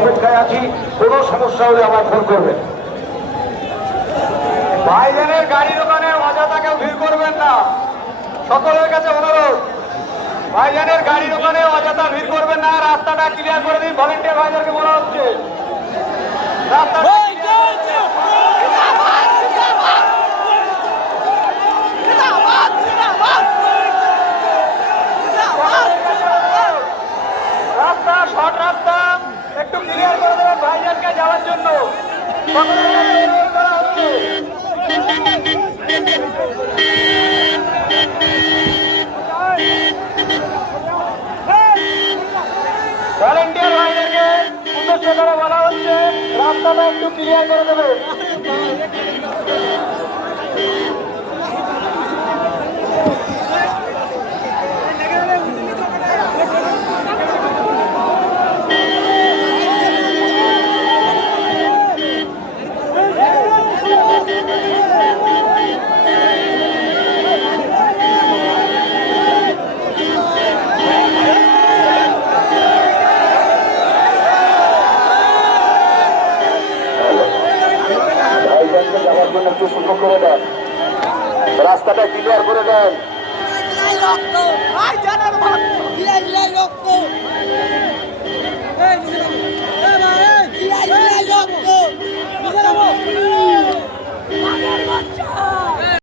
অপেক্ষায় আছি, কোনো সমস্যা হলে আমার ফোন করবেন। ভাইজানের গাড়ি দোকানে অযথা কেউ ভিড় করবেন না, সকলের কাছে অনুরোধ। ভাইজানের গাড়ি দোকানে অযথা ভিড় করবেন না, রাস্তাটা ক্লিয়ার করে দিন। ভলেন্টিয়ার ভাইজানকে বলা হচ্ছে রাস্তাটা রাস্তা শর্ট রাস্তা একটু ক্লিয়ার করে দেবেন ভাইজানকে যাওয়ার জন্য। সকলের কাছে অনুরোধ করা হচ্ছে। ভলেন্টিয়ার ভাইদেরকে উদ্দেশ্য করে বলা হচ্ছে রাস্তাটা একটু ক্লিয়ার করে দেবে। যাওয়ার জন্য একটু সুযোগ করে দেন, রাস্তাটা ক্লিয়ার করে দেন।